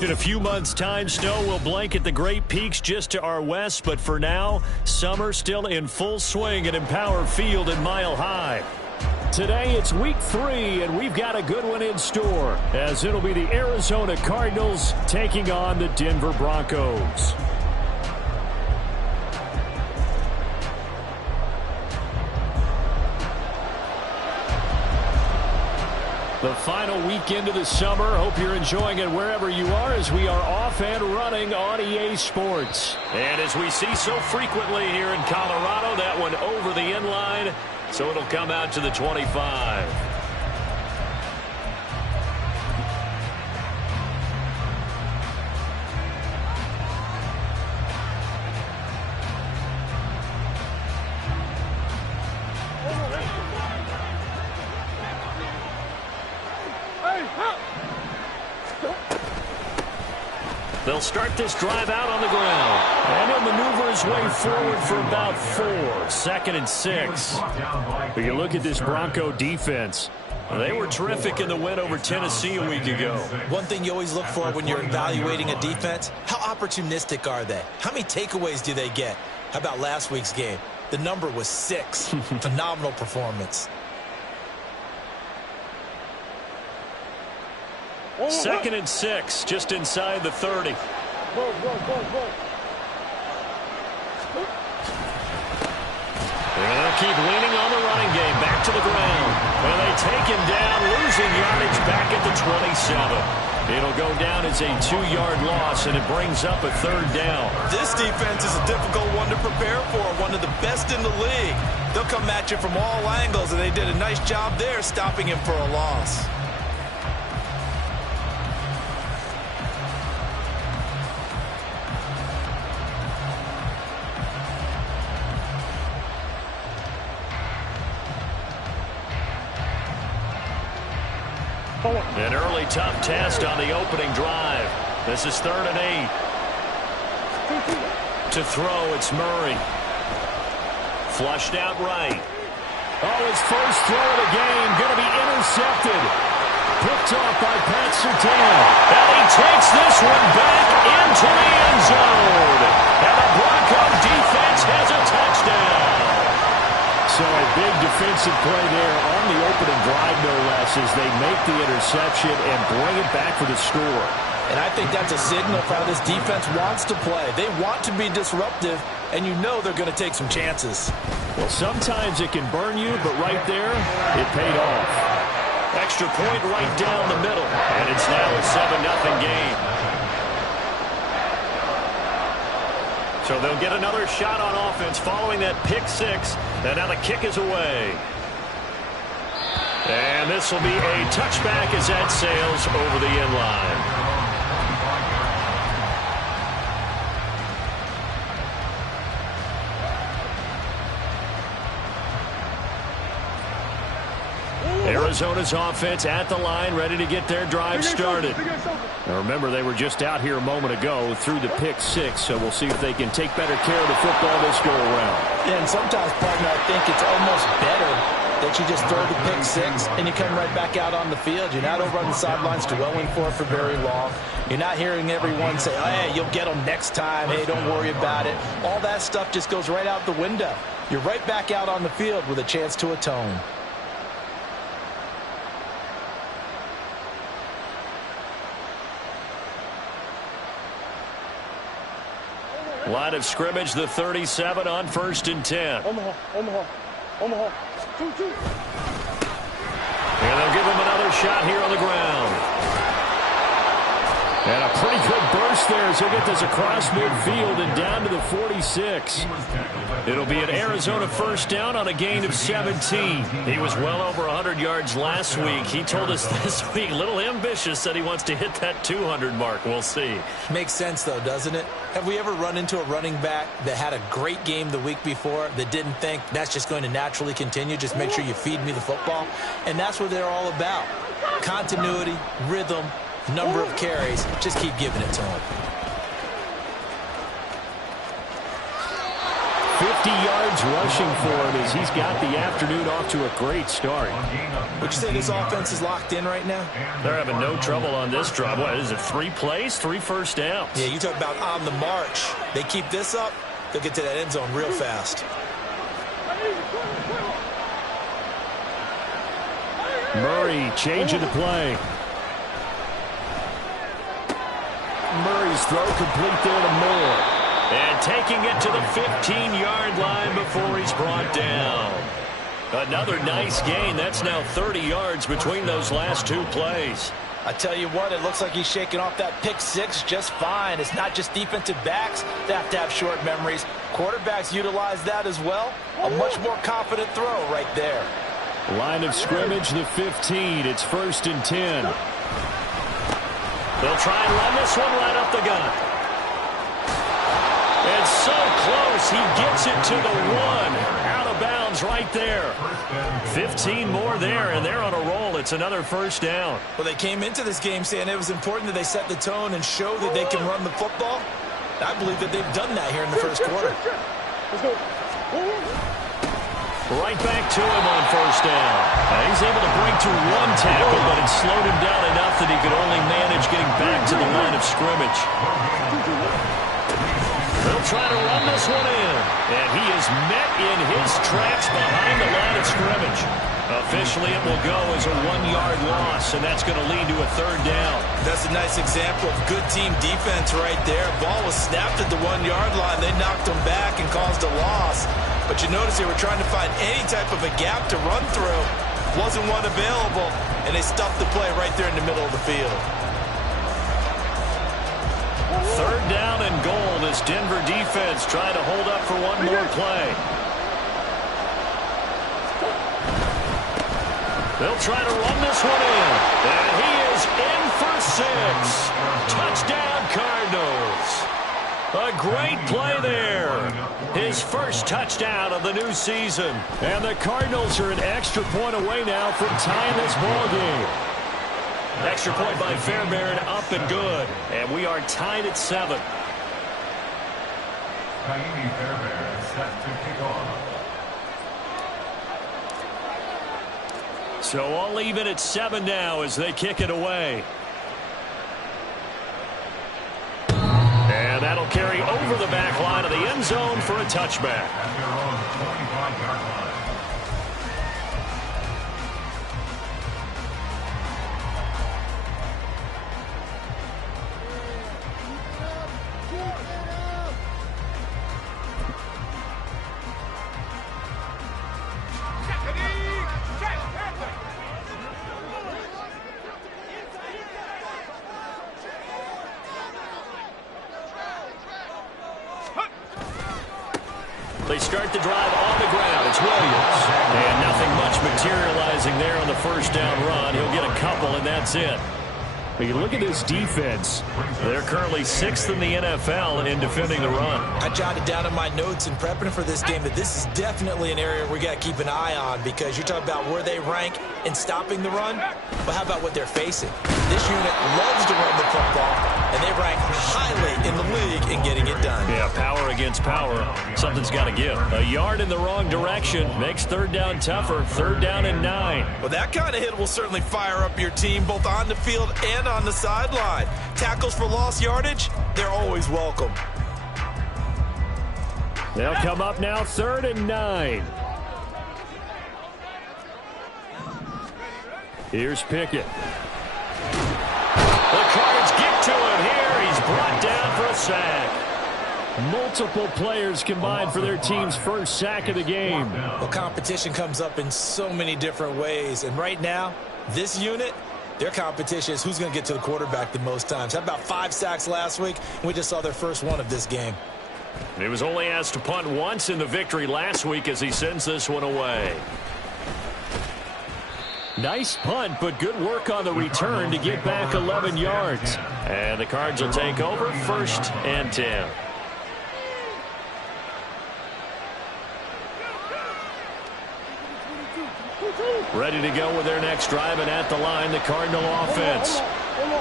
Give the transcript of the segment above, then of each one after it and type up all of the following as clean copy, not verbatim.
In a few months' time, snow will blanket the Great Peaks just to our west, but for now, summer still in full swing at Empower Field in Mile High. Today, it's week 3, and we've got a good one in store, as it'll be the Arizona Cardinals taking on the Denver Broncos. The final weekend of the summer. Hope you're enjoying it wherever you are as we are off and running on EA Sports. And as we see so frequently here in Colorado, that one over the end line, so it'll come out to the 25. They'll start this drive out on the ground. And he'll maneuver his way forward for about 4. 2nd and 6. But you look at this Bronco defense. They were terrific in the win over Tennessee a week ago. One thing you always look for when you're evaluating a defense, how opportunistic are they? How many takeaways do they get? How about last week's game? The number was 6. Phenomenal performance. 2nd and 6, just inside the 30. Go. They're going to keep leaning on the running game. Back to the ground. And they take him down, losing yardage back at the 27. It'll go down as a 2-yard loss, and it brings up a 3rd down. This defense is a difficult one to prepare for, one of the best in the league. They'll come at you from all angles, and they did a nice job there stopping him for a loss. An early tough test on the opening drive. This is 3rd and 8. To throw, it's Murray. Flushed out right. Oh, his first throw of the game going to be intercepted. Picked off by Pat Surtain. And he takes this one back into the end zone. And the Bronco defense has a touchdown. So a big defensive play there on the opening drive, no less, as they make the interception and bring it back for the score. And I think that's a signal for how this defense wants to play. They want to be disruptive, and you know they're going to take some chances. Well, sometimes it can burn you, but right there, it paid off. Extra point right down the middle, and it's now a 7-0 game. So they'll get another shot on offense following that pick 6, and now the kick is away. And this will be a touchback as that sails over the end line. Arizona's offense at the line, ready to get their drive started. Now remember, they were just out here a moment ago through the pick 6, so we'll see if they can take better care of the football this go-around. Yeah, and sometimes, partner, I think it's almost better that you just throw the pick 6 and you come right back out on the field. You're not over on the sidelines dwelling for it for very long. You're not hearing everyone say, oh, hey, you'll get them next time. Hey, don't worry about it. All that stuff just goes right out the window. You're right back out on the field with a chance to atone. Line of scrimmage, the 37 on 1st and 10. Omaha. And they'll give him another shot here on the ground. And a pretty good burst there as he'll get this across midfield and down to the 46. It'll be an Arizona first down on a gain of 17. He was well over 100 yards last week. He told us this week, a little ambitious, said he wants to hit that 200 mark. We'll see. Makes sense, though, doesn't it? Have we ever run into a running back that had a great game the week before that didn't think that's just going to naturally continue? Just make sure you feed me the football. And that's what they're all about. Continuity, rhythm, number of carries. Just keep giving it to him. 50 yards rushing for him as he's got the afternoon off to a great start. Would you say this offense is locked in right now? They're having no trouble on this drive. What is it, 3 plays, 3 first downs? Yeah, you talk about on the march. They keep this up, they'll get to that end zone real fast. Murray changing the play. Murray's throw complete there to Moore. And taking it to the 15-yard line before he's brought down. Another nice gain. That's now 30 yards between those last 2 plays. I tell you what, it looks like he's shaking off that pick 6 just fine. It's not just defensive backs that have to have short memories. Quarterbacks utilize that as well. A much more confident throw right there. Line of scrimmage, the 15. It's 1st and 10. They'll try and run this one right up the gut. And so close, he gets it to the 1. Out of bounds right there. 15 more there, and they're on a roll. It's another first down. Well, they came into this game saying it was important that they set the tone and show that they can run the football. I believe that they've done that here in the first quarter. Right back to him on first down. He's able to break through 1 tackle, but it slowed him down enough that he could only manage getting back to the line of scrimmage. They'll try to run this one in. And he is met in his tracks behind the line of scrimmage. Officially, it will go as a 1-yard loss, and that's going to lead to a 3rd down. That's a nice example of good team defense right there. Ball was snapped at the 1-yard line. They knocked him back and caused a loss. But you notice they were trying to find any type of a gap to run through. Wasn't one available, and they stuffed the play right there in the middle of the field. 3rd down and goal. This Denver defense trying to hold up for one more play. They'll try to run this one in. And he is in for 6. Touchdown, Cardinals. A great play there. His first touchdown of the new season. And the Cardinals are an extra point away now from tying this ball game. Extra point by Fairbairn, up and good. And we are tied at 7. Fairbairn set to kick off. So all even at 7 now as they kick it away. And that'll carry over the back line of the end zone for a touchback. At their own 25-yard line. They start the drive on the ground. It's Williams. And nothing much materializing there on the first down run. He'll get a couple, and that's it. You look at this defense. They're currently 6th in the NFL in defending the run. I jotted down in my notes in prepping for this game that this is definitely an area we got to keep an eye on, because you're talking about where they rank in stopping the run. But how about what they're facing? This unit loves to run the football, and they rank highly in the league in getting it done. Yeah, power against power. Something's got to give. A yard in the wrong direction makes 3rd down tougher. 3rd down and 9. Well, that kind of hit will certainly fire up your team both on the field and on the sideline. Tackles for lost yardage, they're always welcome. They'll come up now 3rd and 9. Here's Pickett. The Cards get to him here. He's brought down for a sack. Multiple players combined for their team's first sack of the game. Well, competition comes up in so many different ways. And right now, this unit, Their competition is who's going to get to the quarterback the most times. How about 5 sacks last week? We just saw their first one of this game. He was only asked to punt once in the victory last week as he sends this one away. Nice punt, but good work on the return to get back 11 yards. And the Cards will take over 1st and 10. Ready to go with their next drive, and at the line, the Cardinal offense.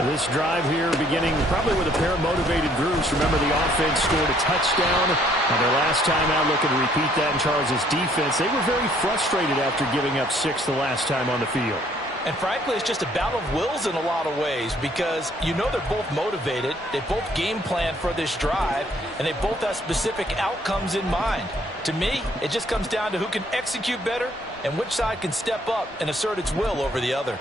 This drive here beginning probably with a pair of motivated groups. Remember, the offense scored a touchdown on their last time out, looking to repeat that in Charles' defense. They were very frustrated after giving up 6 the last time on the field. And frankly, it's just a battle of wills in a lot of ways because you know they're both motivated. They both game plan for this drive, and they both have specific outcomes in mind. To me, it just comes down to who can execute better and which side can step up and assert its will over the other.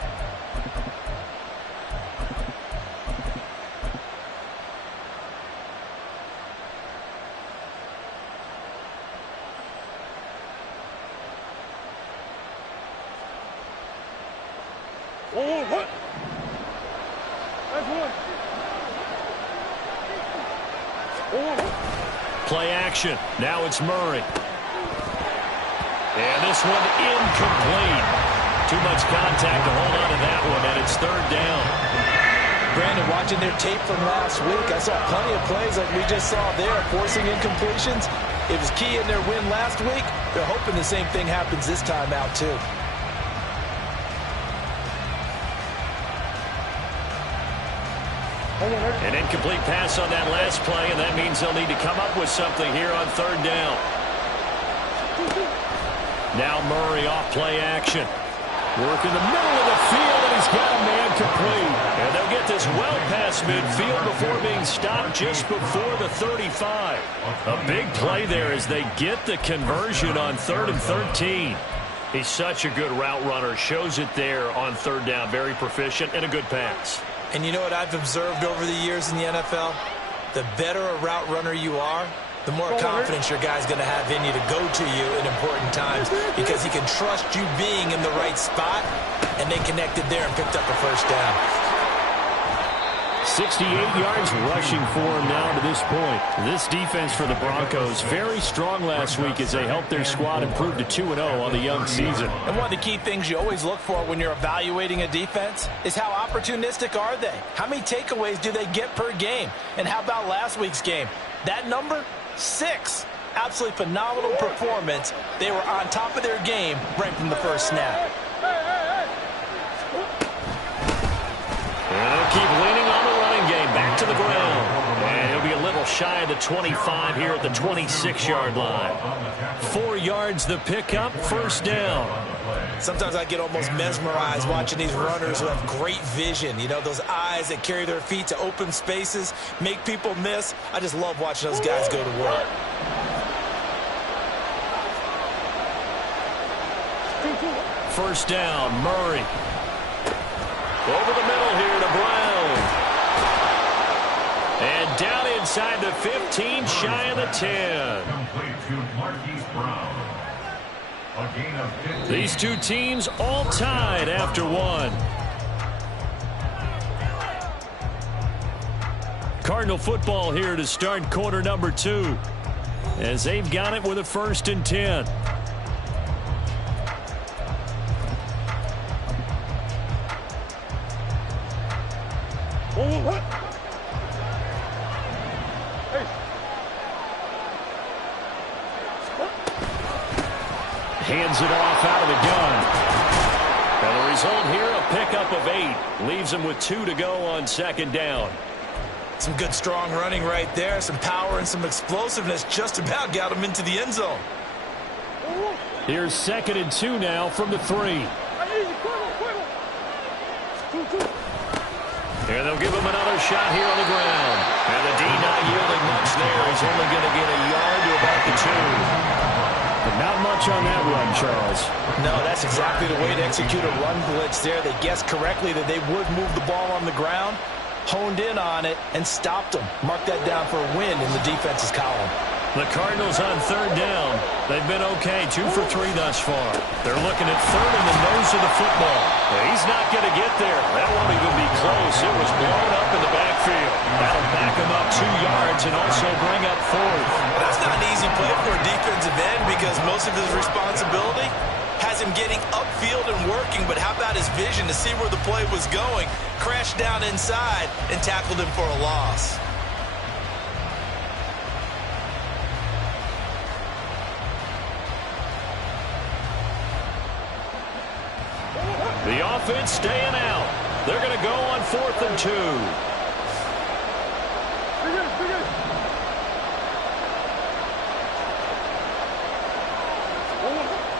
Play action. Now it's Murray. And this one incomplete. Too much contact to hold on to that one, and it's 3rd down. Brandon, watching their tape from last week, I saw plenty of plays like we just saw there, forcing incompletions. It was key in their win last week. They're hoping the same thing happens this time out, too. An incomplete pass on that last play, and that means they'll need to come up with something here on 3rd down. Now Murray off play action. Work in the middle of the field, and he's got a man complete. And they'll get this well past midfield before being stopped just before the 35. A big play there as they get the conversion on 3rd and 13. He's such a good route runner. Shows it there on 3rd down. Very proficient and a good pass. And you know what I've observed over the years in the NFL? The better a route runner you are, the more confidence your guy's going to have in you to go to you in important times because he can trust you being in the right spot, and they connected there and picked up a 1st down. 68 yards rushing for him now to this point. This defense for the Broncos, very strong last week as they helped their squad improve to 2-0 on the young season. And one of the key things you always look for when you're evaluating a defense is how opportunistic are they? How many takeaways do they get per game? And how about last week's game? That number? 6. Absolutely phenomenal performance. They were on top of their game right from the first snap. And they'll keep leaning on the running game. Back to the ground. And he'll be a little shy of the 25 here at the 26-yard line. 4 yards the pickup, 1st down. Sometimes I get almost mesmerized watching these runners who have great vision. You know, those eyes that carry their feet to open spaces, make people miss. I just love watching those guys go to work. First down, Murray. Over the middle here to Brown. And down inside the 15, shy of the 10. Complete to Marquise Brown. A gain of 15. These two teams all tied after 1. Cardinal football here to start quarter number 2. As they've got it with a 1st and 10. Hands it off out of the gun. And the result here, a pickup of 8. Leaves him with 2 to go on 2nd down. Some good strong running right there. Some power and some explosiveness just about got him into the end zone. Here's 2nd and 2 now from the 3. And they'll give him another shot here on the ground. And the D not yielding much there. He's only going to get a yard to about the 2. But not much on that run, Charles. No, that's exactly the way to execute a run blitz there. They guessed correctly that they would move the ball on the ground, honed in on it, and stopped them. Mark that down for a win in the defense's column. The Cardinals on 3rd down. They've been okay, 2 for 3 thus far. They're looking at 3rd in the nose of the football. He's not going to get there. That won't even be close. It was blown up in the backfield. That'll back him up 2 yards and also bring up 4th. That's not an easy play for a defensive end because most of his responsibility has him getting upfield and working, but how about his vision to see where the play was going, crashed down inside, and tackled him for a loss. The offense staying out. They're going to go on 4th and 2.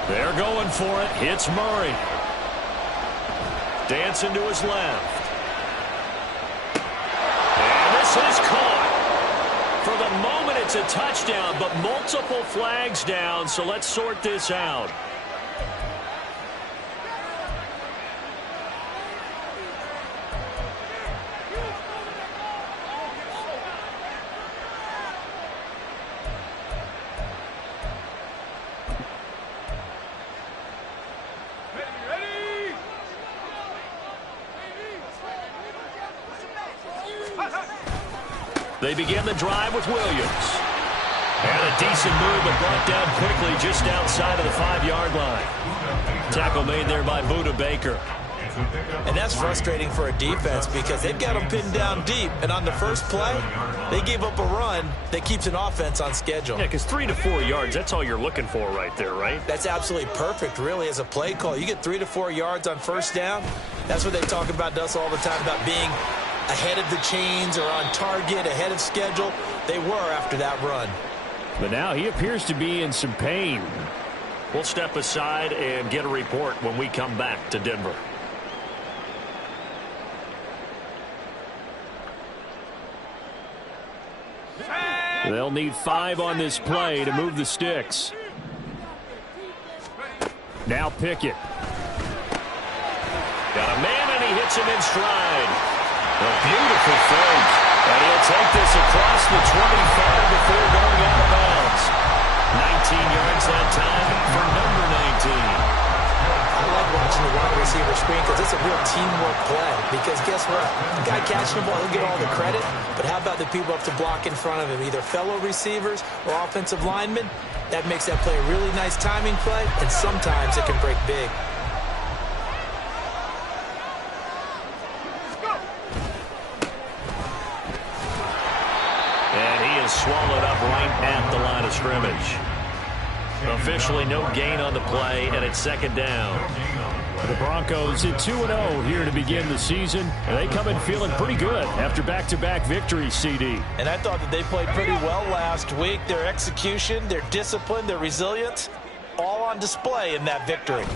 They're going for it. It's Murray. Dancing to his left. And this is caught. For the moment, it's a touchdown, but multiple flags down, so let's sort this out. They begin the drive with Williams. And a decent move, but brought down quickly just outside of the 5-yard line. Tackle made there by Buda Baker. And that's frustrating for a defense because they've got them pinned down deep. And on the first play, they gave up a run that keeps an offense on schedule. Yeah, because 3 to 4 yards, that's all you're looking for right there, right? That's absolutely perfect, really, as a play call. You get 3 to 4 yards on first down. That's what they talk about to us all the time, about being ahead of the chains or on target, ahead of schedule. They were after that run. But now he appears to be in some pain. We'll step aside and get a report when we come back to Denver. They'll need 5 on this play to move the sticks. Now Pickett. Got a man, and he hits him in stride. A beautiful fake. And he'll take this across the 25 before going out of bounds. 19 yards that time for number 19. I like watching the wide receiver screen because it's a real teamwork play. Because guess what? The guy catching the ball, he'll get all the credit. But how about the people up to block in front of him, either fellow receivers or offensive linemen? That makes that play a really nice timing play, and sometimes it can break big. Swallowed up right at the line of scrimmage. Officially no gain on the play, and it's 2nd down. The Broncos at 2-0 here to begin the season. And they come in feeling pretty good after back-to-back victories, CD. And I thought that they played pretty well last week. Their execution, their discipline, their resilience, all on display in that victory.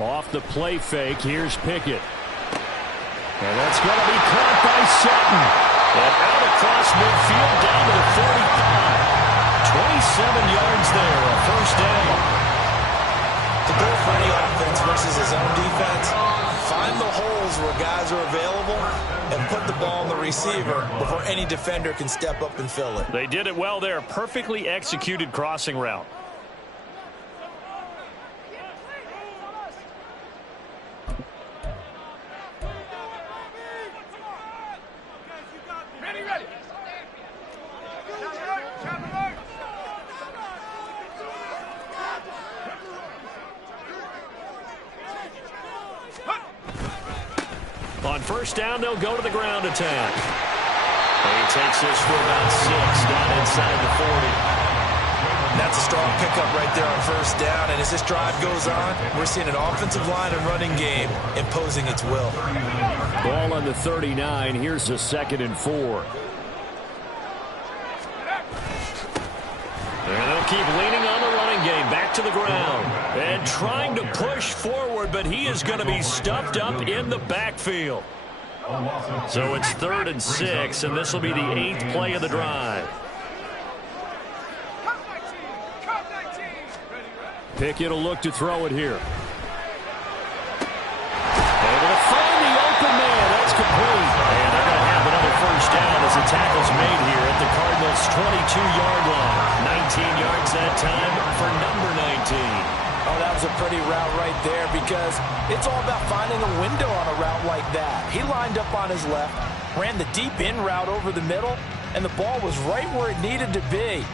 Off the play fake, here's Pickett. And that's going to be caught by Sutton. And out across midfield down to the 45. 27 yards there, a first down. The goal for any offense versus his own defense, find the holes where guys are available and put the ball on the receiver before any defender can step up and fill it. They did it well there. Perfectly executed crossing route. On first down, they'll go to the ground attack. And he takes this for about 6 down inside the 40. That's a strong pickup right there on first down. And as this drive goes on, we're seeing an offensive line and running game imposing its will. Ball on the 39. Here's a 2nd and 4. And they'll keep leaning on the running game. Back to the ground. And trying to push forward, but he is going to be stuffed up in the backfield. So it's 3rd and 6, and this will be the 8th play of the drive. Pickett will look to throw it here. Able to find the open man. That's complete. And they're going to have another first down as the tackle's made here at the Cardinals' 22-yard line. 19 yards that time for number 19. Oh, that was a pretty route right there because it's all about finding a window on a route like that. He lined up on his left, ran the deep in route over the middle, and the ball was right where it needed to be.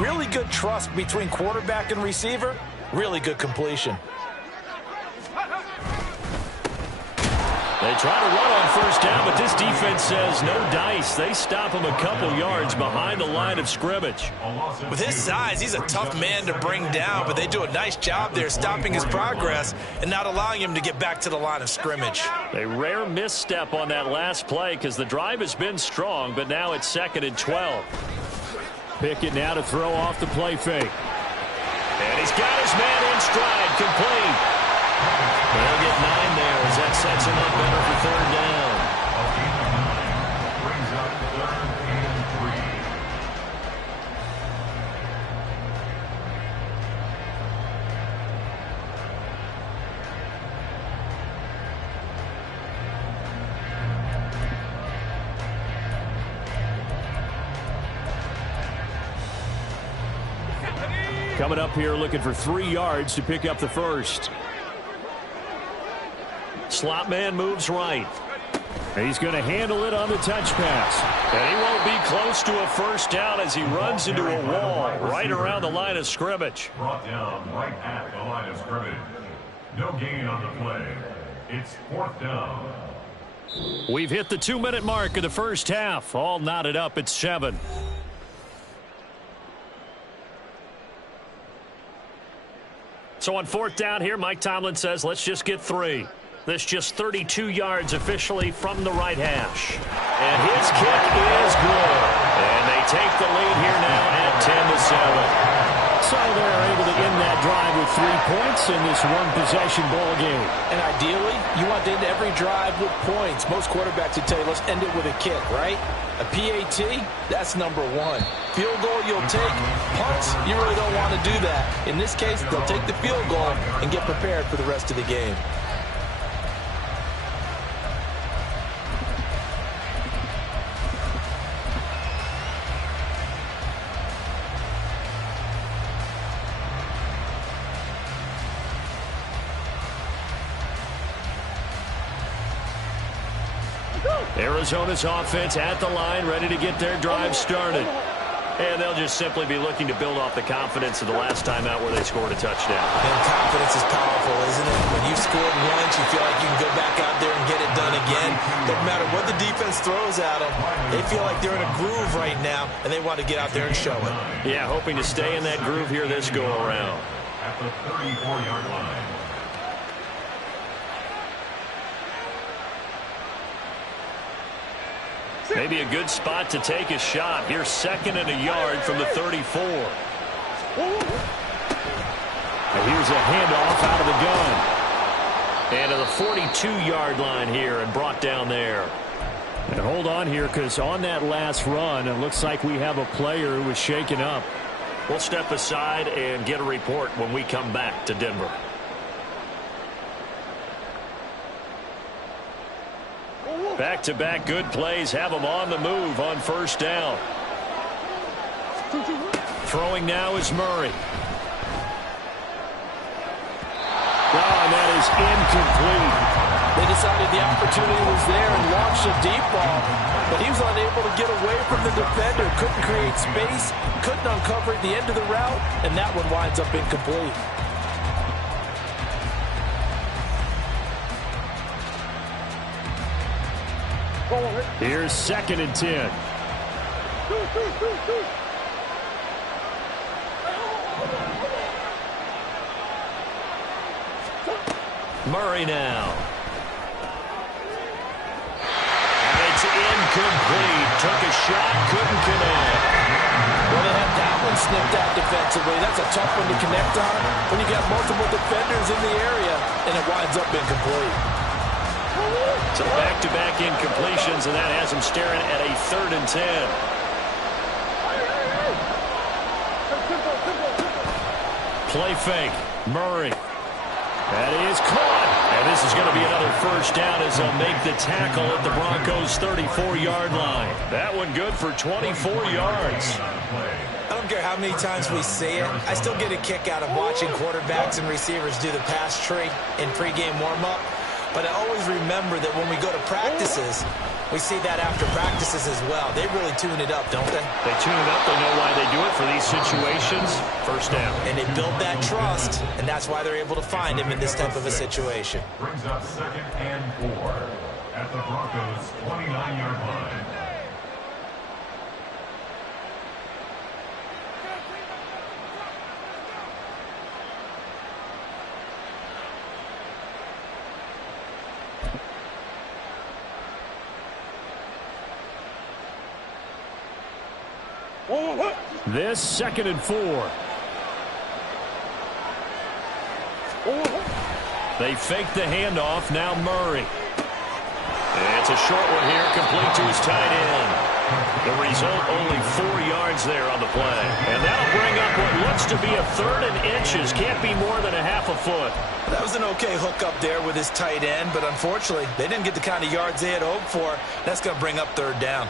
Really good trust between quarterback and receiver. Really good completion. They try to run on first down, but this defense says no dice. They stop him a couple yards behind the line of scrimmage. With his size, he's a tough man to bring down, but they do a nice job there stopping his progress and not allowing him to get back to the line of scrimmage. A rare misstep on that last play because the drive has been strong, but now it's 2nd and 12. Pickett now to throw off the play fake. And he's got his man in stride, complete. They'll get 9 there as that sets him up better for 3rd down. A gain of 9 brings up 3rd and 3. Coming up here looking for 3 yards to pick up the first. Slot man moves right. He's going to handle it on the touch pass. And he won't be close to a first down as he runs into a wall right around the line of scrimmage. Brought down right at the line of scrimmage. No gain on the play. It's 4th down. We've hit the 2-minute mark of the first half. All knotted up at 7. So on 4th down here, Mike Tomlin says, let's just get 3. This just 32 yards officially from the right hash. And his kick is good. And they take the lead here now at 10-7. So they're able to end that drive with 3 points in this one-possession ball game. And ideally, you want to end every drive with points. Most quarterbacks would tell you, let's end it with a kick, right? A PAT, that's number 1. Field goal you'll take. Punts, you really don't want to do that. In this case, they'll take the field goal and get prepared for the rest of the game. Arizona's offense at the line, ready to get their drive started. And they'll just simply be looking to build off the confidence of the last time out where they scored a touchdown. And confidence is powerful, isn't it? When you've scored once, you feel like you can go back out there and get it done again. Doesn't matter what the defense throws at them. They feel like they're in a groove right now, and they want to get out there and show it. Yeah, hoping to stay in that groove here this go-around. At the 34-yard line. Maybe a good spot to take a shot. Here's 2nd and a yard from the 34. And here's a handoff out of the gun. And to the 42-yard line here and brought down there. And hold on here because on that last run, it looks like we have a player who was shaken up. We'll step aside and get a report when we come back to Denver. Back-to-back good plays have them on the move on first down. Throwing now is Murray. Oh, and that is incomplete. They decided the opportunity was there and launched a deep ball, but he was unable to get away from the defender. Couldn't create space, couldn't uncover the end of the route, and that one winds up incomplete. Here's 2nd and 10. Murray now. And it's incomplete. Took a shot, couldn't connect. Well, they had that one snipped out defensively. That's a tough one to connect on when you got multiple defenders in the area, and it winds up incomplete. So back-to-back incompletions, and that has him staring at a 3rd and 10. Play fake. Murray. That is caught. And this is going to be another first down as they'll make the tackle at the Broncos' 34-yard line. That one good for 24 yards. I don't care how many times we see it. I still get a kick out of watching quarterbacks and receivers do the pass tree in pregame warm-up. But I always remember that when we go to practices, we see that after practices as well. They really tune it up, don't they? They tune it up. They know why they do it for these situations. First down. And they build that trust, and that's why they're able to find him in this type of a situation. Brings up 2nd and 4 at the Broncos' 29-yard line. This 2nd and 4. They fake the handoff. Now Murray. It's a short one here, complete to his tight end. The result, only 4 yards there on the play. And that'll bring up what looks to be a 3rd and inches. Can't be more than a half a foot. That was an okay hook up there with his tight end, but unfortunately, they didn't get the kind of yards they had hoped for. That's going to bring up 3rd down.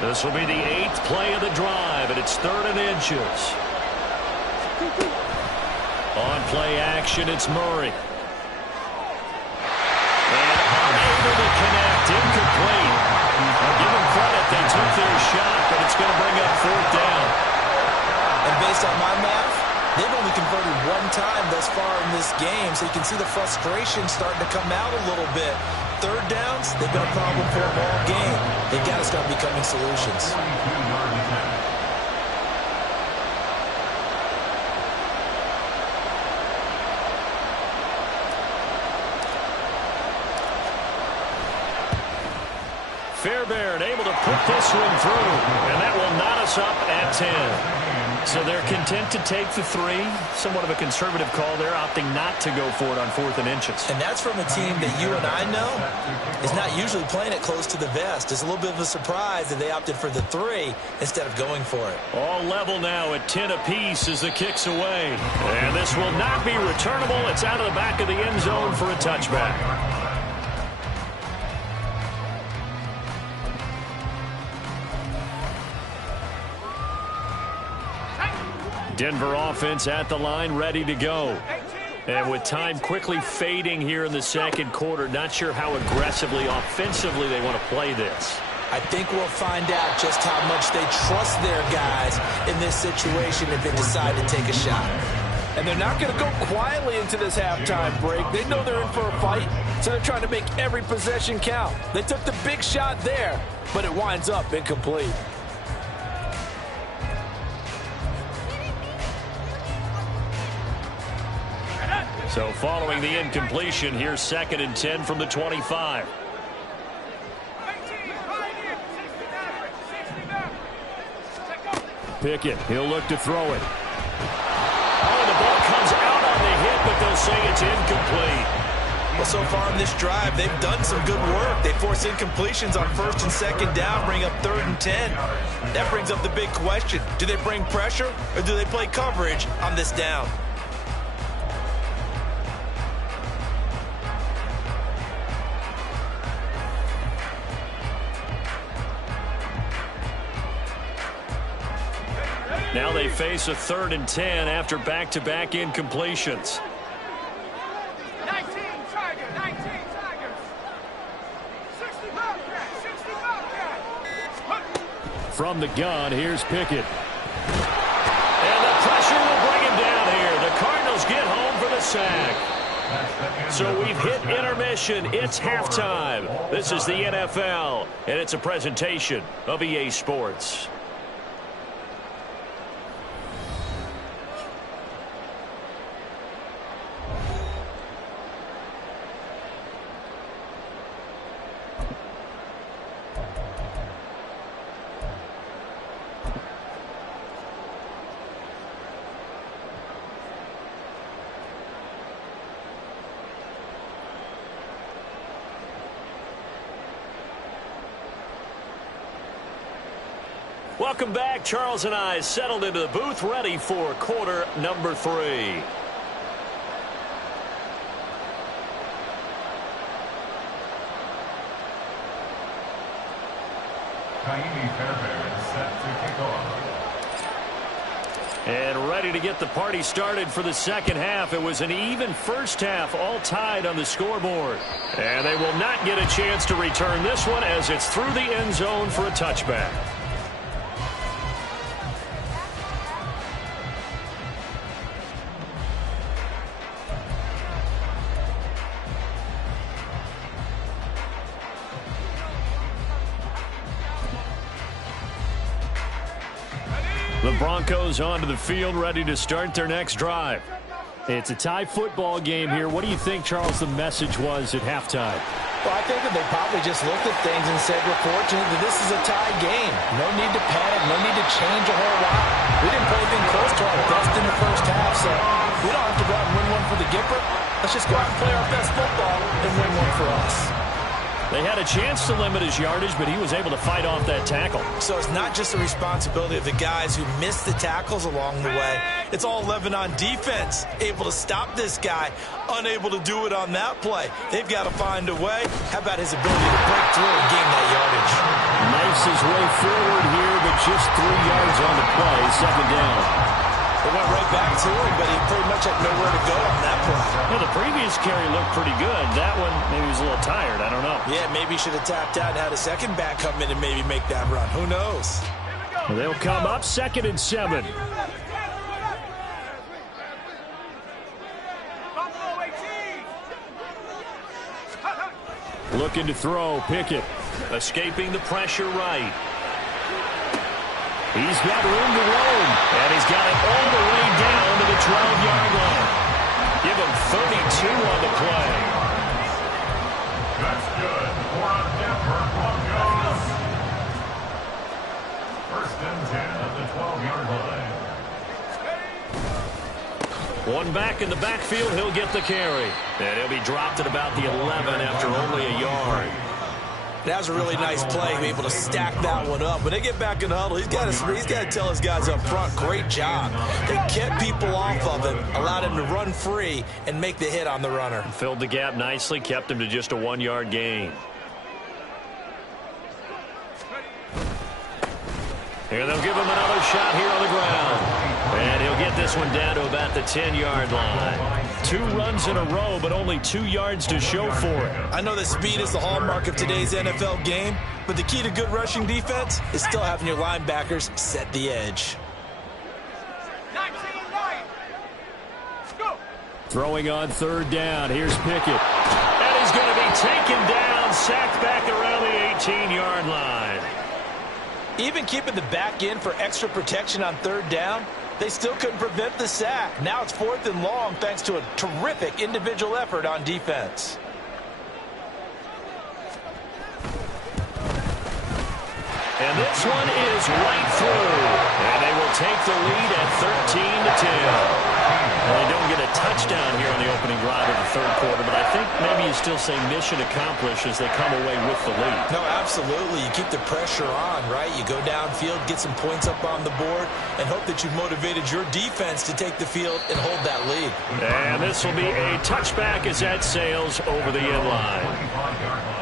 This will be the 8th play of the drive, and it's 3rd and inches. On play action, it's Murray. And unable to connect, incomplete. I'll give them credit, they took their shot, but it's going to bring up 4th down. And based on my math, they've only converted 1 time thus far in this game, so you can see the frustration starting to come out a little bit. 3rd downs, they've been a problem for them all game. They've got to start becoming solutions. Fairbairn able to put this one through, and that will knot us up at 10. So they're content to take the 3. Somewhat of a conservative call there, opting not to go for it on 4th and inches. And that's from a team that you and I know is not usually playing it close to the vest. It's a little bit of a surprise that they opted for the 3 instead of going for it. All level now at 10 apiece as the kick's away. And this will not be returnable. It's out of the back of the end zone for a touchback. Denver offense at the line, ready to go. And with time quickly fading here in the 2nd quarter, not sure how aggressively, offensively they want to play this. I think we'll find out just how much they trust their guys in this situation if they decide to take a shot. And they're not going to go quietly into this halftime break. They know they're in for a fight, so they're trying to make every possession count. They took the big shot there, but it winds up incomplete. So following the incompletion, here's 2nd and 10 from the 25. Pickett, he'll look to throw it. Oh, the ball comes out on the hit, but they'll say it's incomplete. Well, so far in this drive, they've done some good work. They force incompletions on 1st and 2nd down, bring up 3rd and 10. That brings up the big question. Do they bring pressure, or do they play coverage on this down? Now they face a 3rd and 10 after back-to-back incompletions. 19 Tigers, 19 Tigers. 60 Bobcat, 60 Bobcat. From the gun, here's Pickett. And the pressure will bring him down here. The Cardinals get home for the sack. So we've hit intermission. It's halftime. This is the NFL, and it's a presentation of EA Sports. Welcome back. Charles and I settled into the booth, ready for quarter number 3. Set to kick off. And ready to get the party started for the second half. It was an even first half, all tied on the scoreboard. And they will not get a chance to return this one as it's through the end zone for a touchback. The Broncos onto the field, ready to start their next drive. It's a tie football game here. What do you think, Charles, the message was at halftime? Well, I think that they probably just looked at things and said, we're fortunate that this is a tie game. No need to panic. No need to change a whole lot. We didn't play anything close to our best in the first half, so we don't have to go out and win one for the Gipper. Let's just go out and play our best football and win one for us. They had a chance to limit his yardage, but he was able to fight off that tackle. So it's not just the responsibility of the guys who missed the tackles along the way. It's all 11 on defense, able to stop this guy, unable to do it on that play. They've got to find a way. How about his ability to break through and gain that yardage? Knifes his way forward here, but just 3 yards on the play, second down. They went right back to him, but he pretty much had nowhere to go on that play. Yeah, the previous carry looked pretty good. That one, maybe he was a little tired. I don't know. Yeah, maybe he should have tapped out and had a second back come in and maybe make that run. Who knows? Well, they'll come up 2nd and 7. Looking to throw, Pickett. Escaping the pressure right. He's got room to roam, and he's got it all the way down to the 12-yard line. Give him 32 on the play. That's good for a Denver Broncos. 1st and 10 at the 12-yard line. One back in the backfield, he'll get the carry. And he'll be dropped at about the 11 after only a yard. That was a really nice play, be able to stack that one up. When they get back in the huddle, he's got to tell his guys up front, great job. They kept people off of him, allowed him to run free and make the hit on the runner. Filled the gap nicely, kept him to just a 1-yard gain. Here they'll give him another shot here on the ground. And he'll get this one down to about the 10-yard line. 2 runs in a row, but only 2 yards to show for it. I know that speed is the hallmark of today's NFL game, but the key to good rushing defense is still having your linebackers set the edge. 19-9. Go. Throwing on 3rd down. Here's Pickett. And he's going to be taken down, sacked back around the 18-yard line. Even keeping the back in for extra protection on 3rd down, they still couldn't prevent the sack. Now it's 4th and long thanks to a terrific individual effort on defense. And this one is right through. And they will take the lead at 13-10. Well, they don't get a touchdown here on the opening drive of the 3rd quarter, but I think maybe you still say mission accomplished as they come away with the lead. No, absolutely. You keep the pressure on, right? You go downfield, get some points up on the board, and hope that you've motivated your defense to take the field and hold that lead. And this will be a touchback as that sails over the end line. 25-yard line.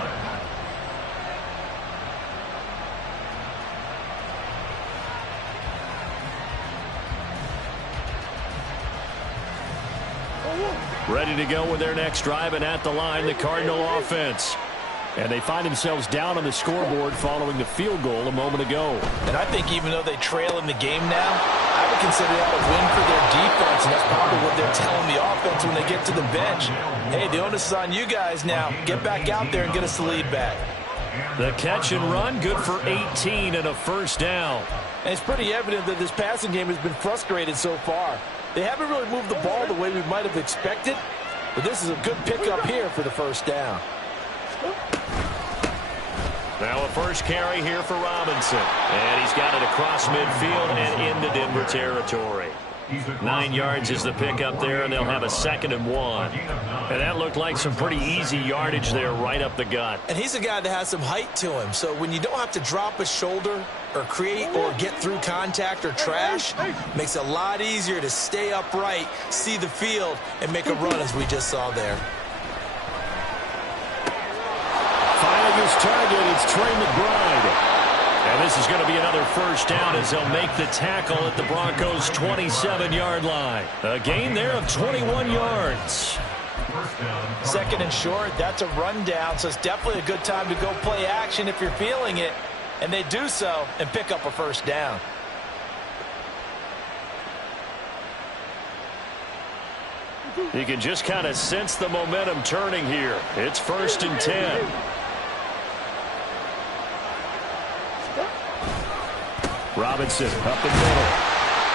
Ready to go with their next drive, and at the line, the Cardinal offense. And they find themselves down on the scoreboard following the field goal a moment ago. And I think even though they trail in the game now, I would consider that a win for their defense, and that's probably what they're telling the offense when they get to the bench. Hey, the onus is on you guys now. Get back out there and get us the lead back. The catch and run, good for 18 and a 1st down. And it's pretty evident that this passing game has been frustrated so far. They haven't really moved the ball the way we might have expected, but this is a good pickup here for the 1st down. Now a first carry here for Robinson. And he's got it across midfield and into Denver territory. 9 yards is the pickup there, and they'll have a 2nd and 1. And that looked like some pretty easy yardage there right up the gut. And he's a guy that has some height to him, so when you don't have to drop a shoulder or create or get through contact or trash, makes it a lot easier to stay upright, see the field, and make a run as we just saw there. Finding his target, it's Trey McBride. And this is going to be another first down as they'll make the tackle at the Broncos' 27-yard line. A gain there of 21 yards. 2nd and short, that's a rundown, so it's definitely a good time to go play action if you're feeling it. And they do so and pick up a first down. You can just kind of sense the momentum turning here. It's 1st and 10. Robinson up the middle.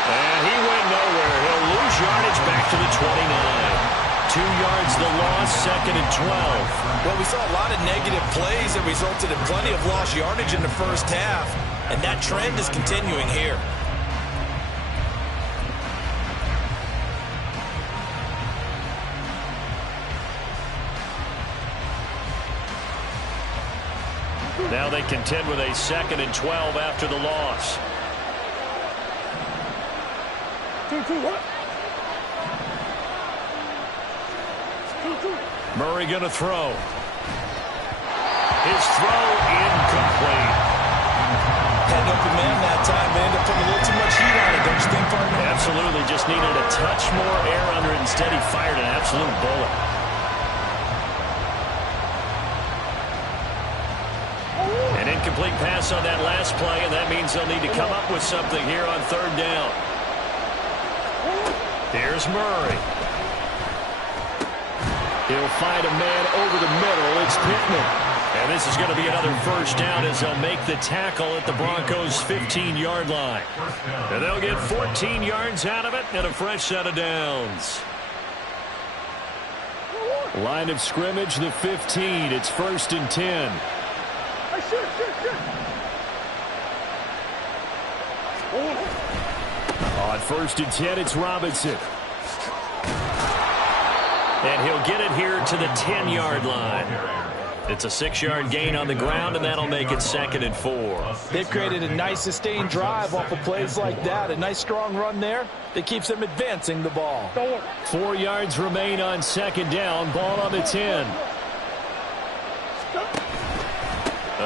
And he went nowhere. He'll lose yardage back to the 29. 2 yards the loss, 2nd and 12. Well, we saw a lot of negative plays that resulted in plenty of lost yardage in the first half. And that trend is continuing here. Now they contend with a 2nd and 12 after the loss. Murray going to throw. His throw incomplete. Had an open man that time. They ended up putting a little too much heat on it, don't you think, partner? Absolutely. Just needed a touch more air under it. Instead, he fired an absolute bullet. An incomplete pass on that last play, and that means they'll need to come up with something here on 3rd down. Here's Murray. He'll find a man over the middle. It's Pittman. And this is going to be another first down as they'll make the tackle at the Broncos' 15-yard line. And they'll get 14 yards out of it and a fresh set of downs. Line of scrimmage, the 15. It's 1st and 10. On 1st and 10, it's Robinson. And he'll get it here to the 10-yard line. It's a 6-yard gain on the ground, and that'll make it 2nd and 4. They've created a nice sustained drive off of plays like that. A nice strong run there that keeps them advancing the ball. 4 yards remain on 2nd down. Ball on the 10.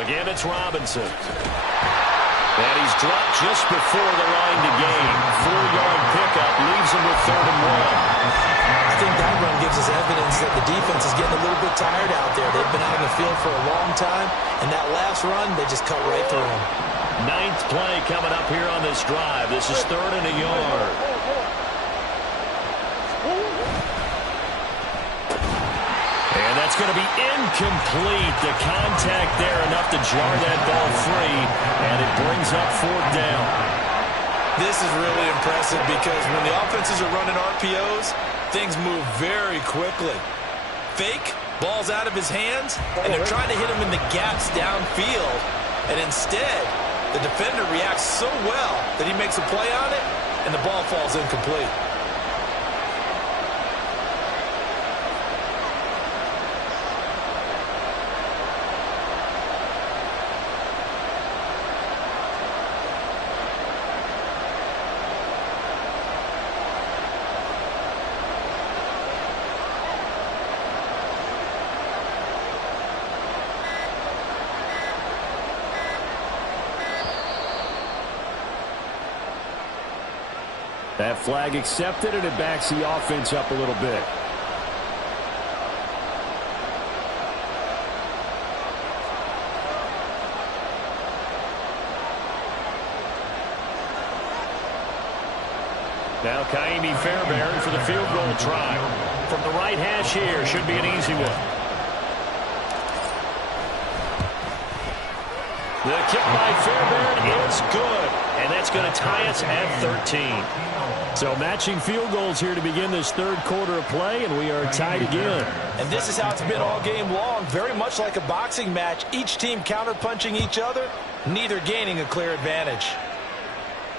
Again, it's Robinson. And he's dropped just before the line to gain. 4-yard pickup leaves him with 3rd and 1. I think that run gives us evidence that the defense is getting a little bit tired out there. They've been out on the field for a long time, and that last run, they just cut right through them. 9th play coming up here on this drive. This is 3rd and a yard. And that's going to be incomplete. The contact there enough to jar that ball free, and it brings up 4th down. This is really impressive because when the offenses are running RPOs, things move very quickly. Fake, ball's out of his hands, and they're trying to hit him in the gaps downfield. And instead, the defender reacts so well that he makes a play on it, and the ball falls incomplete. That flag accepted, and it backs the offense up a little bit. Now Kaimi Fairbairn for the field goal try. From the right hash here, should be an easy one. The kick by Fairbairn is good, and that's going to tie us at 13. So matching field goals here to begin this 3rd quarter of play, and we are tied again. And this is how it's been all game long, very much like a boxing match. Each team counterpunching each other, neither gaining a clear advantage.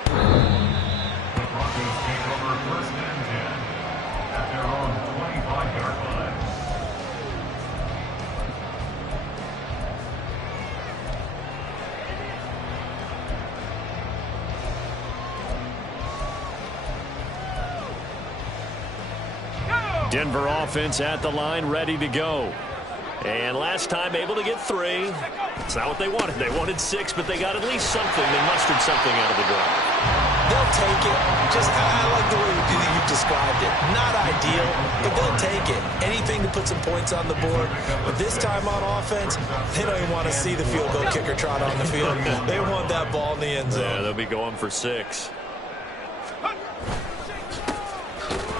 The Broncos take over first and 10 at their own 25-yard line. Denver offense at the line, ready to go. And last time able to get 3. It's not what they wanted. They wanted 6, but they got at least something. They mustered something out of the drive. They'll take it. I like the way you've described it. Not ideal, but they'll take it. Anything to put some points on the board. But this time on offense, they don't even want to see the field goal kicker trot on the field. They want that ball in the end zone. Yeah, they'll be going for 6.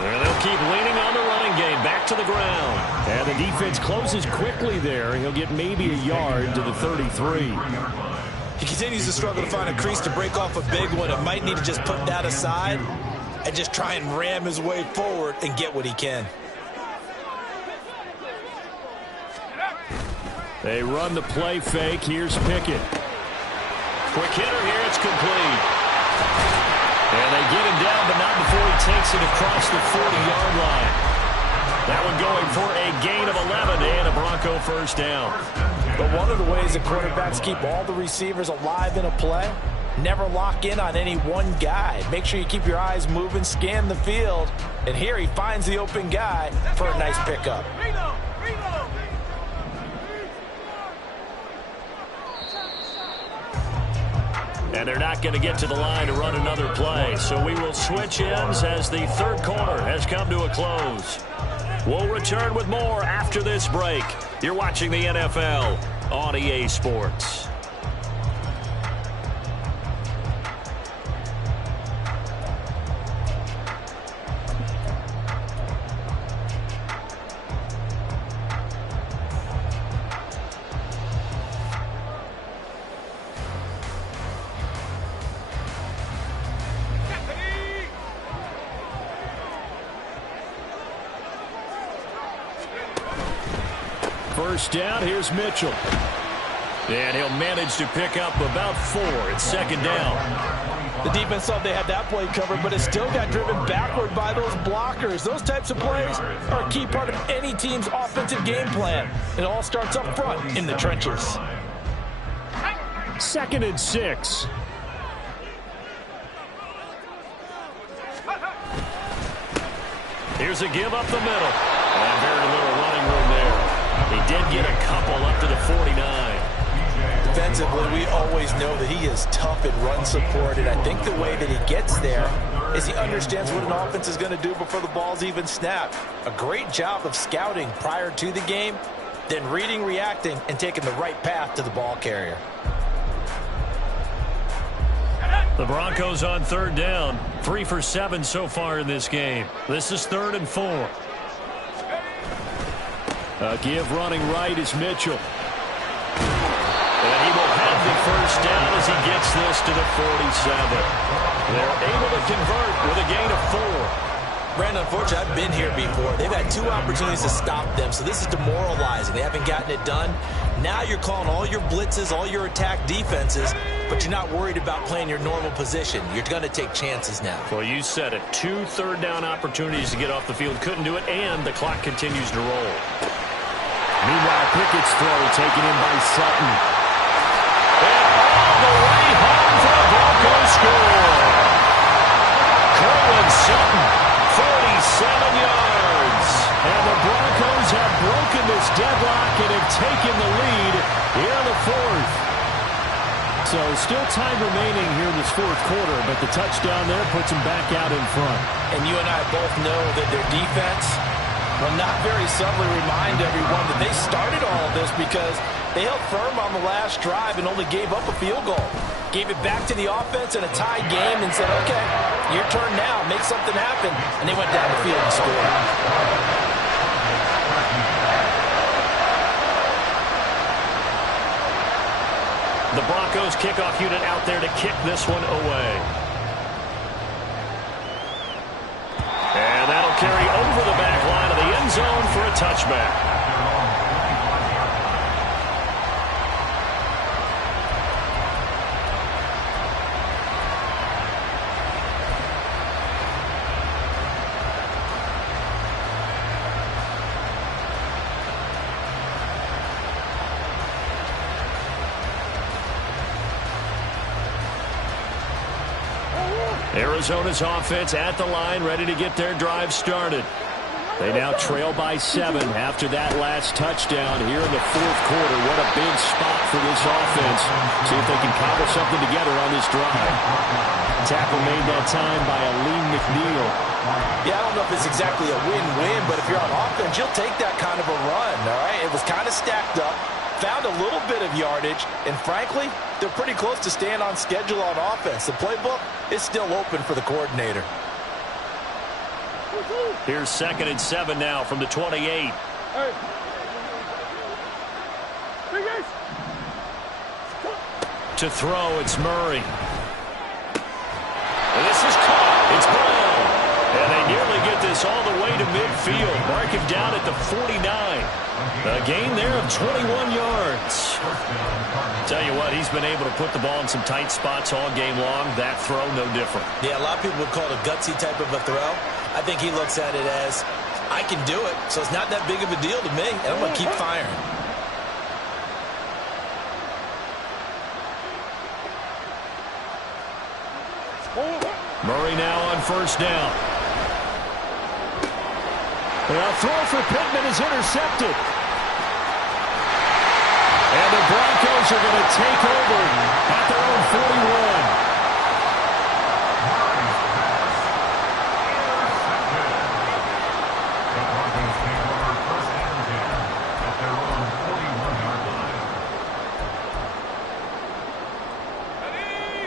And they'll keep leaning on the running game. Back to the ground. And the defense closes quickly there. He'll get maybe a yard to the 33. He continues to struggle to find a crease to break off a big one. It might need to just put that aside and just try and ram his way forward and get what he can. They run the play fake. Here's Pickett. Quick hitter here. It's complete. And they get him down, but not before he takes it across the 40-yard line. That one going for a gain of 11 and a Bronco first down. But one of the ways that quarterbacks keep all the receivers alive in a play, never lock in on any one guy. Make sure you keep your eyes moving, scan the field. And here he finds the open guy for a nice pickup. And they're not going to get to the line to run another play. So we will switch ends as the third quarter has come to a close. We'll return with more after this break. You're watching the NFL on EA Sports. First down, here's Mitchell. And he'll manage to pick up about 4. It's second down. The defense thought they had that play covered, but it still got driven backward by those blockers. Those types of plays are a key part of any team's offensive game plan. It all starts up front in the trenches. 2nd and 6. Here's a give up the middle. And very little running room there. He did get a couple up to the 49. Defensively, we always know that he is tough in run support, and I think the way that he gets there is he understands what an offense is going to do before the ball's even snapped. A great job of scouting prior to the game, then reading, reacting, and taking the right path to the ball carrier. The Broncos on third down. 3 for 7 so far in this game. This is 3rd and 4. A give running right is Mitchell. And he will have the first down as he gets this to the 47. They're able to convert with a gain of 4. Brandon, unfortunately, I've been here before. They've had 2 opportunities to stop them, so this is demoralizing. They haven't gotten it done. Now you're calling all your blitzes, all your attack defenses, but you're not worried about playing your normal position. You're going to take chances now. Well, you said it. 2 third-down opportunities to get off the field. Couldn't do it, and the clock continues to roll. Meanwhile, Pickett's throw taken in by Sutton. And all the way home for the Broncos score. Cortland Sutton, 47 yards. And the Broncos have broken this deadlock and have taken the lead here in the 4th. So still time remaining here in this 4th quarter, but the touchdown there puts them back out in front. And you and I both know that their defense will not very subtly remind everyone that they started all of this because they held firm on the last drive and only gave up a field goal. Gave it back to the offense in a tie game and said, okay, your turn now, make something happen. And they went down the field and scored. The Broncos kickoff unit out there to kick this one away. And that'll carry over the back line of the end zone for a touchback. Arizona's offense at the line, ready to get their drive started. They now trail by 7 after that last touchdown here in the fourth quarter. What a big spot for this offense. See if they can cobble something together on this drive. Tackle made that time by Aleem McNeil. Yeah, I don't know if it's exactly a win-win, but if you're on offense, you'll take that kind of a run, all right? It was kind of stacked up, found a little bit of yardage, and frankly, they're pretty close to staying on schedule on offense. The playbook is still open for the coordinator. Here's 2nd and 7 now from the 28. To throw, it's Murray. And this is caught. It's Brown. And they nearly get this all the way to midfield. Mark him down at the 49. A gain there of 21 yards. Tell you what, he's been able to put the ball in some tight spots all game long. That throw, no different. Yeah, a lot of people would call it a gutsy type of a throw. I think he looks at it as, I can do it, so it's not that big of a deal to me, and I'm going to keep firing. Murray now on 1st down. A throw for Pittman is intercepted. And the Broncos are going to take over at their own 41.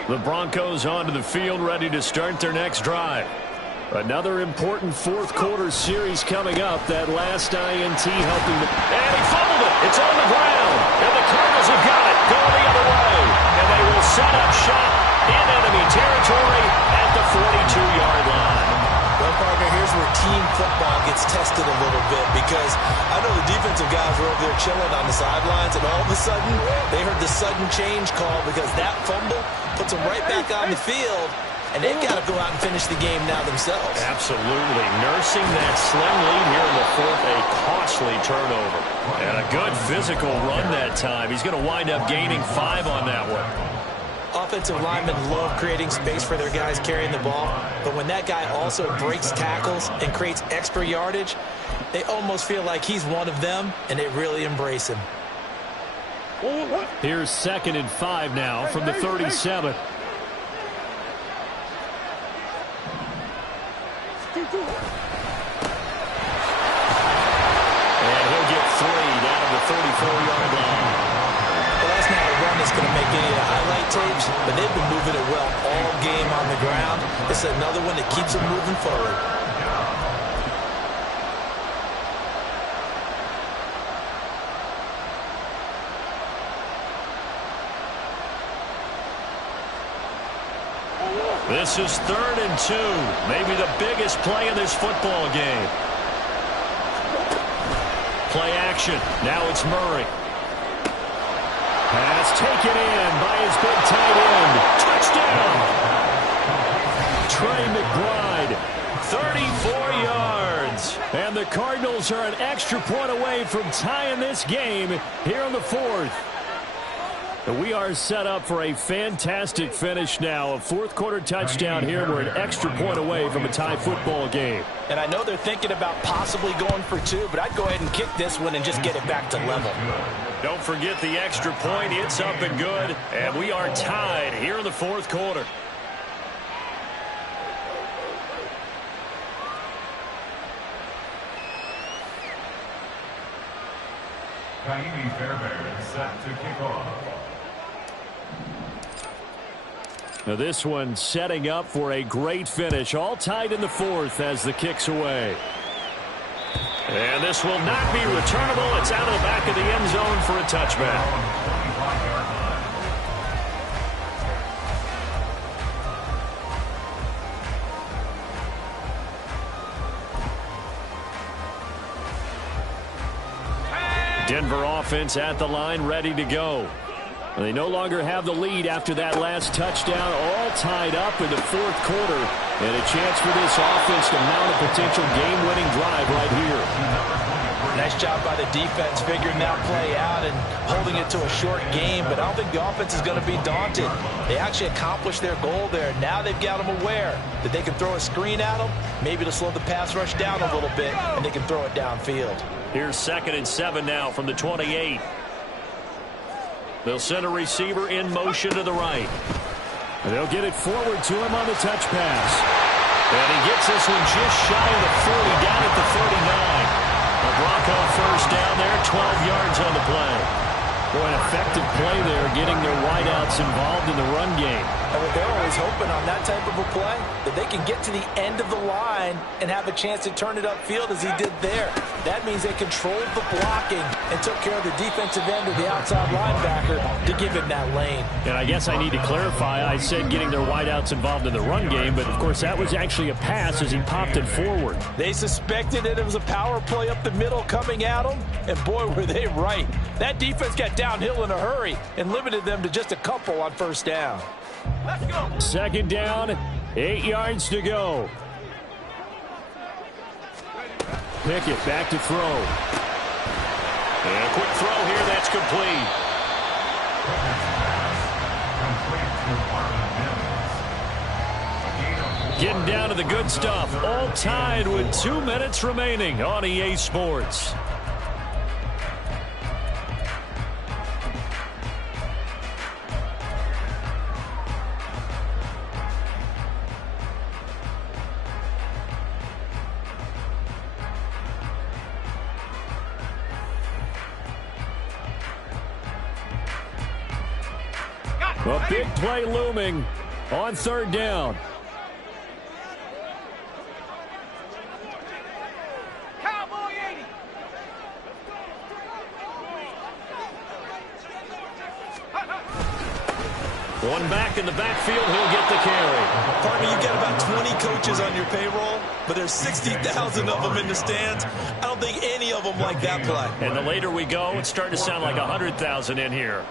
The Broncos onto the field, ready to start their next drive. Another important fourth quarter series coming up. That last INT helping them. And he fumbled it. It's on the ground. And the Cardinals have got it. Going the other way. And they will set up shop in enemy territory at the 42-yard line. Well, partner, here's where team football gets tested a little bit, because I know the defensive guys were over there chilling on the sidelines, and all of a sudden they heard the sudden change call, because that fumble puts them right back on the field, and they've got to go out and finish the game now themselves. Absolutely. Nursing that slim lead here in the fourth, a costly turnover. And a good physical run that time. He's going to wind up gaining 5 on that one. Offensive linemen love creating space for their guys carrying the ball, but when that guy also breaks tackles and creates extra yardage, they almost feel like he's one of them, and they really embrace him. Here's 2nd and 5 now from the 37. And he'll get 3 down to the 34-yard line. Well, that's not a run that's going to make any of the highlight tapes, but they've been moving it well all game on the ground. It's another one that keeps them moving forward. This is 3rd and 2. Maybe the biggest play in this football game. Play action. Now it's Murray. Pass taken in by his big tight end. Touchdown! Trey McBride, 34 yards. And the Cardinals are an extra point away from tying this game here in the fourth. We are set up for a fantastic finish now. A fourth quarter touchdown here. We're an extra point away from a tie football game. And I know they're thinking about possibly going for 2, but I'd go ahead and kick this one and just get it back to level. Don't forget the extra point. It's up and good. And we are tied here in the fourth quarter. Kaimi Fairbairn set to kick off. Now this one setting up for a great finish. All tied in the fourth as the kick's away. And this will not be returnable. It's out of the back of the end zone for a touchback. Denver offense at the line, ready to go. They no longer have the lead after that last touchdown, all tied up in the fourth quarter. And a chance for this offense to mount a potential game-winning drive right here. Nice job by the defense figuring that play out and holding it to a short game, but I don't think the offense is going to be daunted. They actually accomplished their goal there. Now they've got them aware that they can throw a screen at them, maybe to slow the pass rush down a little bit, and they can throw it downfield. Here's 2nd and 7 now from the 28. They'll send a receiver in motion to the right. They'll get it forward to him on the touch pass. And he gets this one just shy of the 40, down at the 39. A Bronco first down there, 12 yards on the play. Boy, an effective play there, getting their wideouts involved in the run game. And what they're always hoping on that type of a play, that they can get to the end of the line and have a chance to turn it upfield as he did there. That means they controlled the blocking and took care of the defensive end of the outside linebacker to give him that lane. And I guess I need to clarify, I said getting their wideouts involved in the run game, but of course that was actually a pass as he popped it forward. They suspected that it was a power play up the middle coming at them, and boy, were they right. That defense got downhill in a hurry and limited them to just a couple on first down. Let's go. 2nd down, 8 yards to go. Pickett back to throw. And a quick throw here, that's complete. Getting down to the good stuff. All tied with 2 minutes remaining on EA Sports. A big play looming on 3rd down. Cowboy 80. One back in the backfield, he'll get the carry. Partner, you got about 20 coaches on your payroll, but there's 60,000 of them in the stands. I don't think any of them like that play. And the later we go, it's starting to sound like 100,000 in here.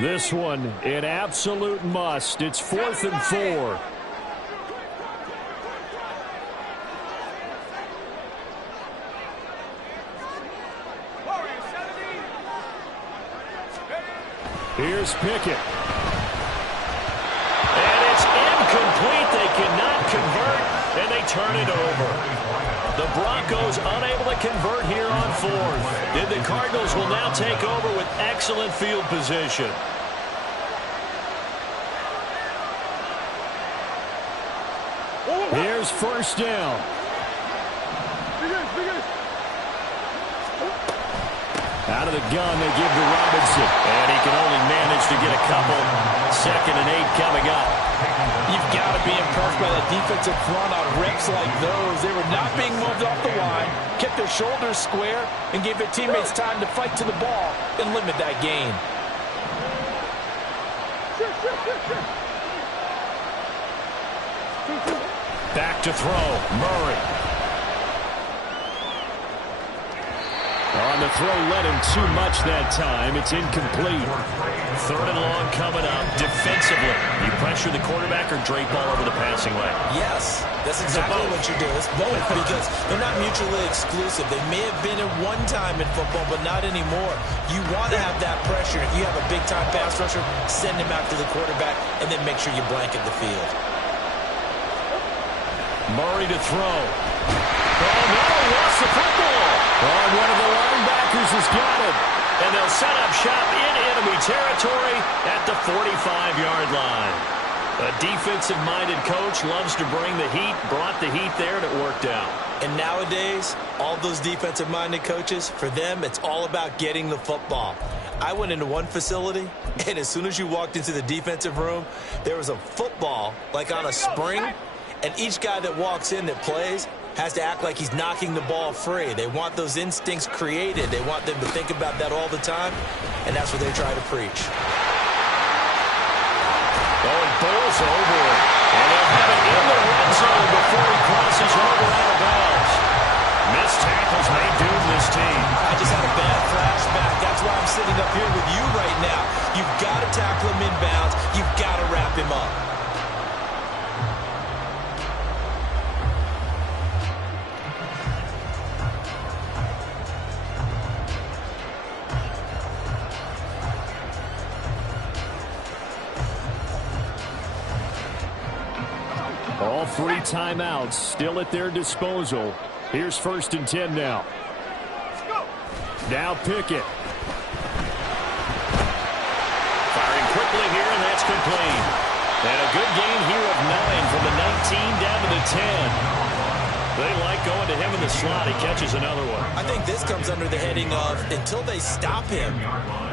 This one, an absolute must. It's 4th and 4. Here's Pickett. And it's incomplete. They cannot convert, and they turn it over. The Broncos unable to convert here on 4th. And the Cardinals will now take over with excellent field position. Here's 1st down. Out of the gun, they give to Robinson. And he can only manage to get a couple. 2nd and 8 coming up. You've got to be impressed by that defensive front on reps like those. They were not being moved off the line, kept their shoulders square, and gave their teammates time to fight to the ball and limit that gain. Back to throw. Murray. On the throw, led him too much that time. It's incomplete. 3rd and long coming up. Defensively, you pressure the quarterback or drape all over the passing lane? Yes, that's exactly what you do. It's both because they're not mutually exclusive. They may have been at one time in football, but not anymore. You want to have that pressure. If you have a big-time pass rusher, send him out to the quarterback, and then make sure you blanket the field. Murray to throw. Oh, no, lost the football. Oh, one of the linebackers has got it. And they'll set up shop in enemy territory at the 45-yard line. A defensive-minded coach loves to bring the heat, brought the heat there, and it worked out. And nowadays, all those defensive-minded coaches, for them, it's all about getting the football. I went into one facility, and as soon as you walked into the defensive room, there was a football, like on a spring, and each guy that walks in that plays has to act like he's knocking the ball free. They want those instincts created. They want them to think about that all the time, and that's what they try to preach. Oh, he bowls over it. And they'll have it in the red zone before he crosses over out of bounds. Missed tackles may doom this team. I just had a bad flashback. That's why I'm sitting up here with you right now. You've got to tackle him inbounds. You've got to wrap him up. All 3 timeouts still at their disposal. Here's 1st and 10 now. Now Pickett. Firing quickly here, and that's complete. And a good gain here of 9 from the 19 down to the 10. They like going to him in the slot. He catches another one. I think this comes under the heading of until they stop him,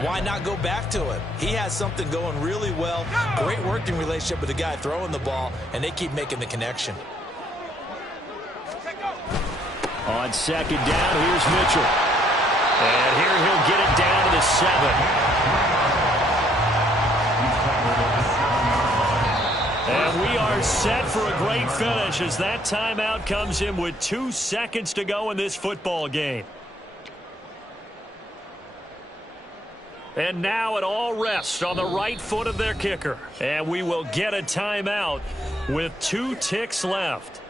why not go back to him? He has something going really well. Great working relationship with the guy throwing the ball, and they keep making the connection. On 2nd down, here's Mitchell. And here he'll get it down to the 7. And we are set for a great finish as that timeout comes in with 2 seconds to go in this football game. And now it all rests on the right foot of their kicker. And we will get a timeout with 2 ticks left.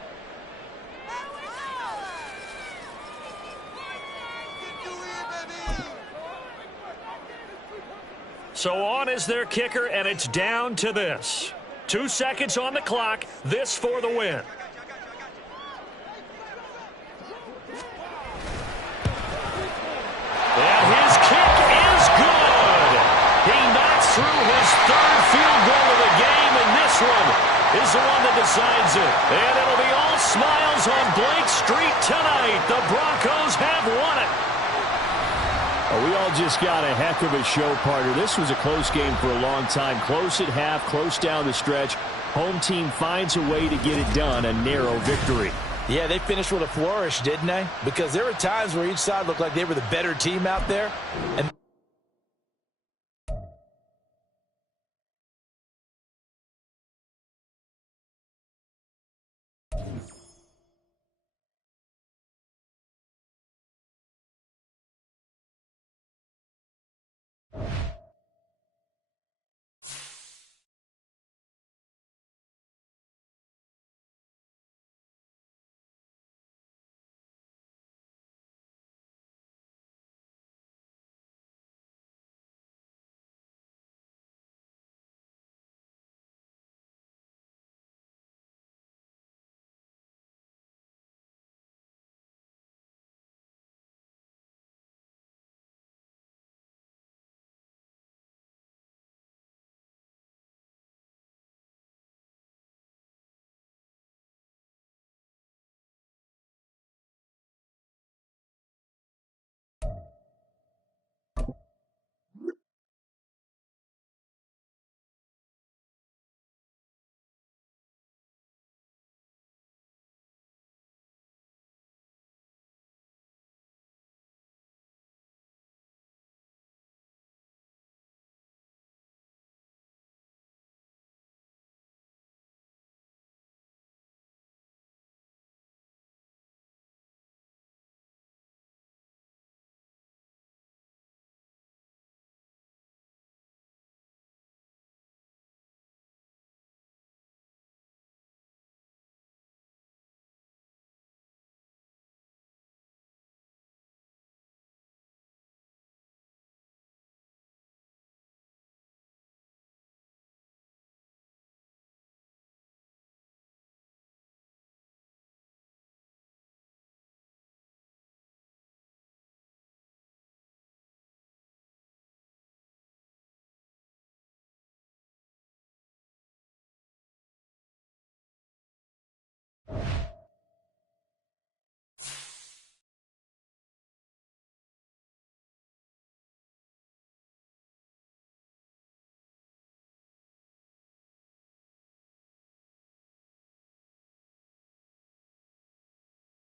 So on is their kicker, and it's down to this. 2 seconds on the clock. This for the win. And his kick is good. He knocks through his 3rd field goal of the game, and this one is the one that decides it. And it'll be all smiles on Blake Street tonight. The Broncos have won it. We all just got a heck of a show, partner. This was a close game for a long time. Close at half, close down the stretch. Home team finds a way to get it done, a narrow victory. Yeah, they finished with a flourish, didn't they? Because there were times where each side looked like they were the better team out there. And